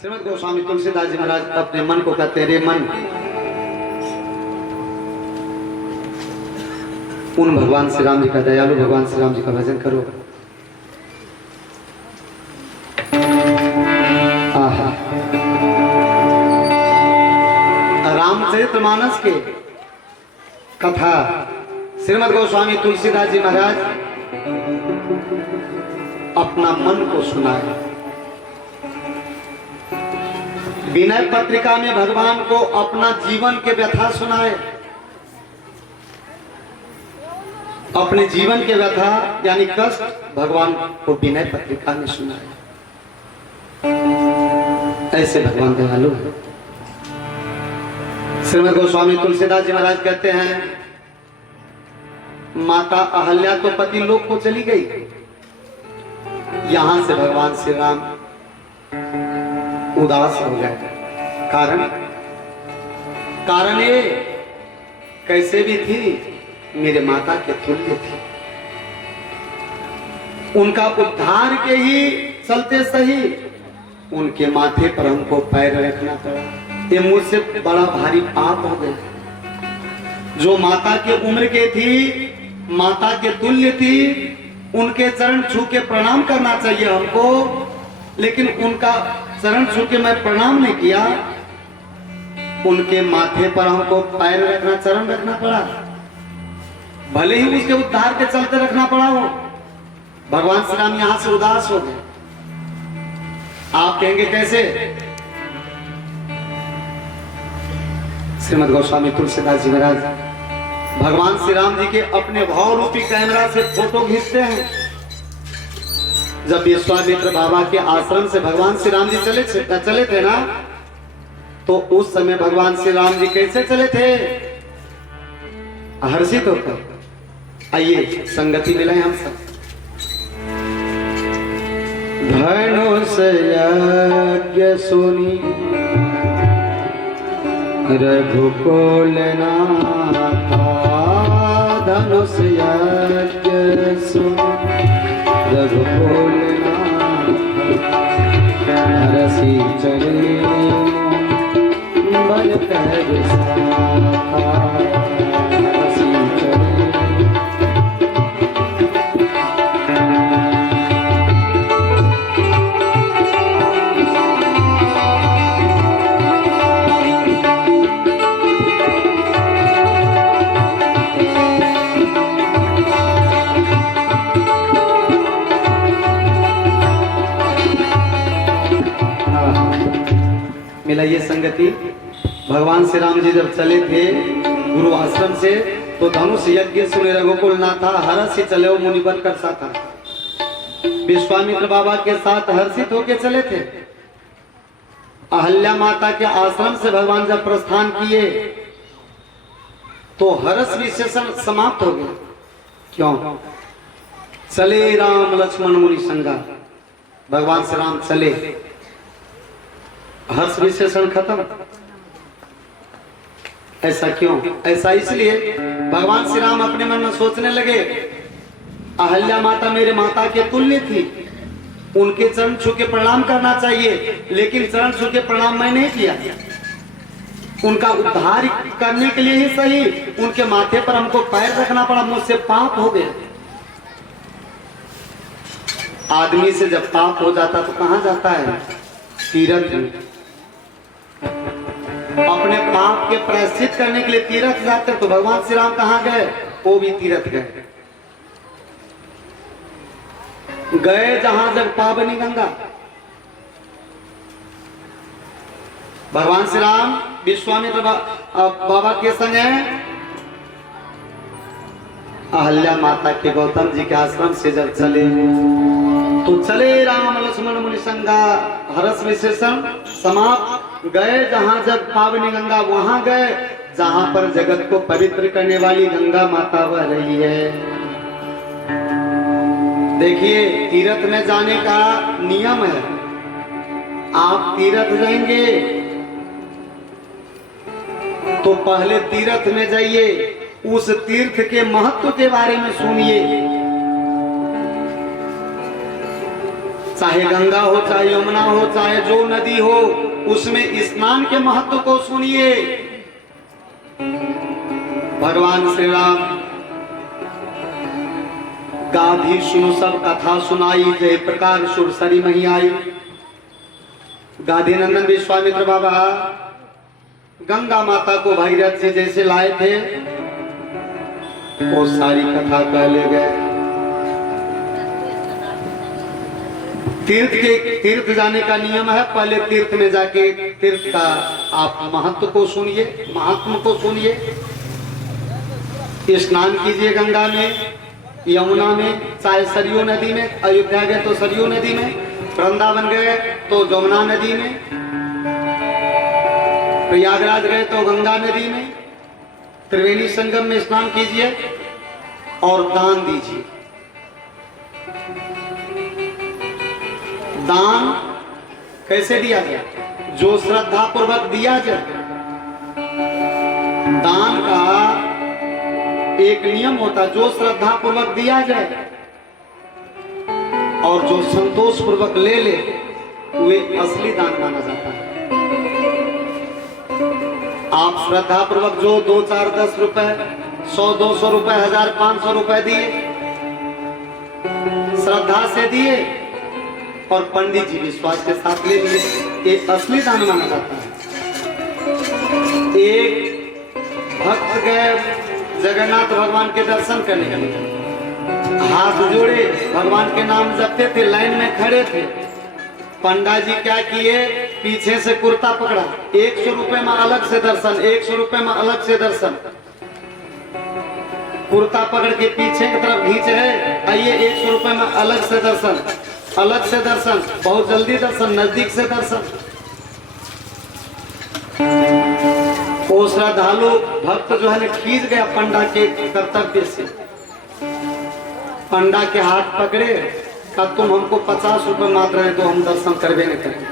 श्रीमद गोस्वामी तुलसीदास जी महाराज अपने मन को कहते रे मन, उन भगवान श्री राम जी का, दयालु भगवान श्री राम जी का भजन करो। आहा, रामचरितमानस के कथा श्रीमद गोस्वामी तुलसीदास जी महाराज अपना मन को सुनाए। विनय पत्रिका में भगवान को अपना जीवन के व्यथा सुनाए, अपने जीवन के व्यथा यानी कष्ट भगवान को विनय पत्रिका में सुनाए। ऐसे भगवान दयालु है। श्रीमद गोस्वामी तुलसीदास जी महाराज कहते हैं, माता अहल्या तो पति लोक को चली गई, यहां से भगवान श्री राम उदास हो गए। कारण ये कैसे भी थी, मेरे माता के तुल्य थी। उनका उद्धार के ही चलते सही उनके माथे पर हमको पैर रखना पड़ा। ये मुझसे बड़ा भारी पाप हो गया। जो माता के उम्र के थी, माता के तुल्य थी, उनके चरण छू के प्रणाम करना चाहिए हमको, लेकिन उनका चरण छू के मैं प्रणाम नहीं किया। उनके माथे पर हमको पैर रखना, चरण रखना पड़ा, भले ही उसके उद्धार के चलते रखना पड़ा हो। भगवान श्री राम यहां से उदास हो गए। आप कहेंगे कैसे? श्रीमद गोस्वामी तुलसीदास जी महाराज भगवान श्री राम जी के अपने भाव रूपी कैमरा से फोटो खींचते हैं। जब विश्वामित्र बाबा के आश्रम से भगवान श्री राम जी चले थे ना, तो उस समय भगवान श्री राम जी कैसे चले थे? हर्षित होकर। आइए संगति मिलाएं हम सब। धनुष यज्ञ सुनी रघुकुल नाथा, धनुष यज्ञ सुनी रघुकुल नाथा, रसी चले बल कर साथा, रसी चले। मिलाइए संगति। भगवान श्री राम जी जब चले थे गुरु आश्रम से, तो धनुष यज्ञ सुने रघुकुल नाथा, हर्ष ही चले मुनि बनकर साथा। विश्वामित्र बाबा के साथ हर्षित होके चले थे। अहल्या माता के आश्रम से भगवान जब प्रस्थान किए, तो हर्ष विशेषण समाप्त हो गया। क्यों? चले राम लक्ष्मण मुनि संगा, भगवान श्री राम चले, हर्ष विशेषण खत्म। ऐसा क्यों? ऐसा इसलिए भगवान श्री राम अपने मन में सोचने लगे, अहल्या माता मेरे माता के तुल्य थी, उनके चरण छू के प्रणाम करना चाहिए, लेकिन चरण छू के प्रणाम मैं नहीं किया। उनका उद्धार करने के लिए ही सही उनके माथे पर हमको पैर रखना पड़ा, मुझसे पाप हो गया। आदमी से जब पाप हो जाता तो कहां जाता है? तीर्थ में। अपने पाप के प्रायश्चित करने के लिए तीर्थ जाते, तो भगवान श्री राम कहां गए? वो भी तीर्थ गए जहां जब पावनी गंगा। भगवान श्री राम विश्वामित्र बाबा के संग हैं। अहल्या माता के गौतम जी के आश्रम से जब चले, तो चले राम लक्ष्मण मुनि संगा, हर्ष विशेषण समाप्त। गए जहां जब पावनी गंगा, वहां गए जहां पर जगत को पवित्र करने वाली गंगा माता बह रही है। देखिए, तीर्थ में जाने का नियम है। आप तीर्थ जाएंगे तो पहले तीर्थ में जाइए, उस तीर्थ के महत्व के बारे में सुनिए। चाहे गंगा हो, चाहे यमुना हो, चाहे जो नदी हो, उसमें स्नान के महत्व को सुनिए। भगवान श्री राम गाधी सुनो सब कथा सुनाई, जय प्रकार सुरसरी मही आई। गाधी नंदन विश्वामित्र बाबा गंगा माता को भगीरथ जी जैसे लाए थे, वो सारी कथा कह ले गए। तीर्थ जाने का नियम है, पहले तीर्थ में जाके तीर्थ का आप महत्व को सुनिए, महात्मा को सुनिए। स्नान कीजिए गंगा में, यमुना में, चाहे सरयू नदी में, अयोध्या गए तो सरयू नदी में, वृंदावन गए तो जमुना नदी में, प्रयागराज गए तो गंगा नदी में, त्रिवेणी संगम में स्नान कीजिए और दान दीजिए। दान कैसे दिया जाए? जो श्रद्धा पूर्वक दिया जाए। दान का एक नियम होता है, जो श्रद्धा पूर्वक दिया जाए और जो संतोष पूर्वक ले ले, वे असली दान माना जाता है। आप श्रद्धा पूर्वक जो 2, 4, 10 रुपए, 100, 200 रुपए, 1000, 500 रुपए दिए, श्रद्धा से दिए और पंडित जी विश्वास के साथ ले लिए, ये असली दान माना जाता है। एक भक्त गए जगन्नाथ भगवान के दर्शन करने के लिए, हाथ जोड़े भगवान के नाम जपते थे, लाइन में खड़े थे। पंडा जी क्या किए, पीछे से कुर्ता पकड़ा, 100 रुपए में अलग से दर्शन, 100 रुपए में अलग से दर्शन। कुर्ता पकड़ के पीछे की तरफ खींच रहे, आइए 100 रुपए में अलग से दर्शन, अलग से दर्शन, बहुत जल्दी दर्शन, नजदीक से दर्शन। वो श्रद्धालु भक्त जो है खींच गया पंडा के कर्तव्य से, पंडा के हाथ पकड़े, कहा तुम हमको 50 रुपए मात्र है तो हम दर्शन करवे नहीं करेंगे।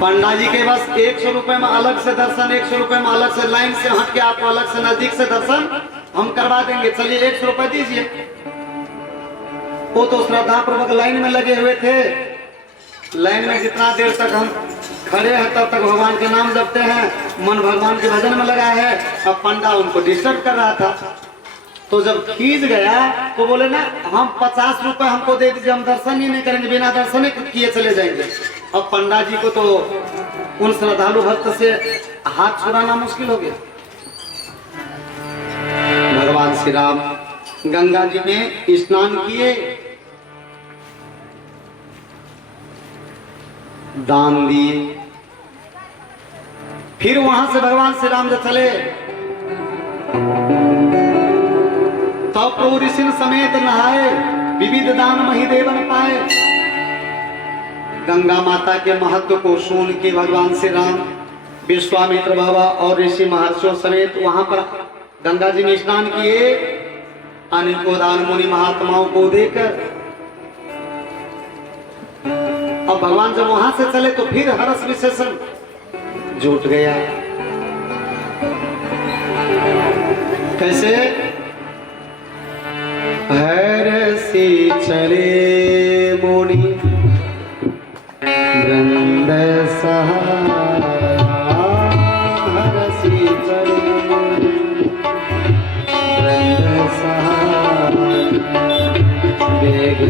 पंडा जी के बस 100 रुपए में अलग से दर्शन, 100 रुपए में अलग से, लाइन से हट के आपको अलग से नजदीक से दर्शन हम करवा देंगे, चलिए 100 रुपए दीजिए। वो तो श्रद्धा पूर्वक लाइन में लगे हुए थे। लाइन में जितना देर तक हम खड़े हैं तब तक भगवान के नाम जपते हैं, मन भगवान के भजन में लगा है। अब पंडा उनको डिस्टर्ब कर रहा था, तो जब खींच गया तो बोले ना हम 50 रुपए हमको दे दीजिए, हम दर्शन ही नहीं करेंगे, बिना दर्शन ही किए चले जाएंगे। अब पंडा जी को तो उन श्रद्धालु भक्त से हाथ छुड़ाना मुश्किल हो गया। भगवान श्री राम गंगा जी में स्नान किए, दान दिए, फिर वहां से भगवान श्री राम जब चले तब प्रभु ऋषि समेत नहाए, विविध दान मही देवन पाए। गंगा माता के महत्व को सुन के भगवान श्री राम विश्वामित्र बाबा और ऋषि महर्षियों समेत वहां पर गंगा जी में स्नान किए। अनेकों दान मुनि महात्माओं को देकर अब भगवान जब वहां से चले तो फिर हर्ष विशेषण जुट गया। कैसे? हर्षि चले मुनि वृंद सहारा, हर्षि चले वृंद सहारा, वेग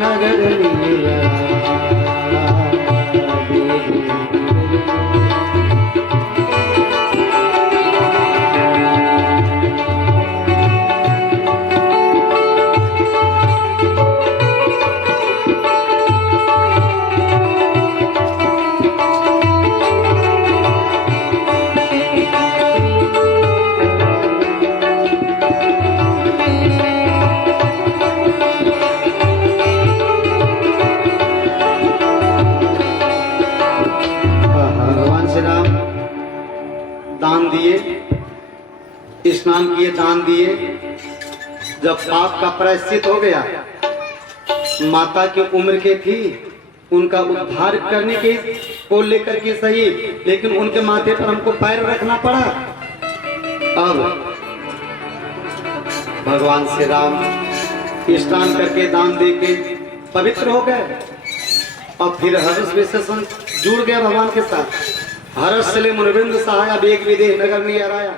नगर लिया। दान दिए, स्नान किए, दान दिए। जब पाप का प्रायश्चित हो गया, माता की उम्र के थी, उनका उद्धार करने के को लेकर के सही, लेकिन उनके माथे पर हमको पैर रखना पड़ा। अब भगवान श्री राम स्नान करके दान दे के पवित्र हो गए और फिर हर्ष विशेषण जुड़ गया भगवान के साथ। हर्ष चले मुनविंद सहाया वेग विदेह नगर नहीं आ रहा।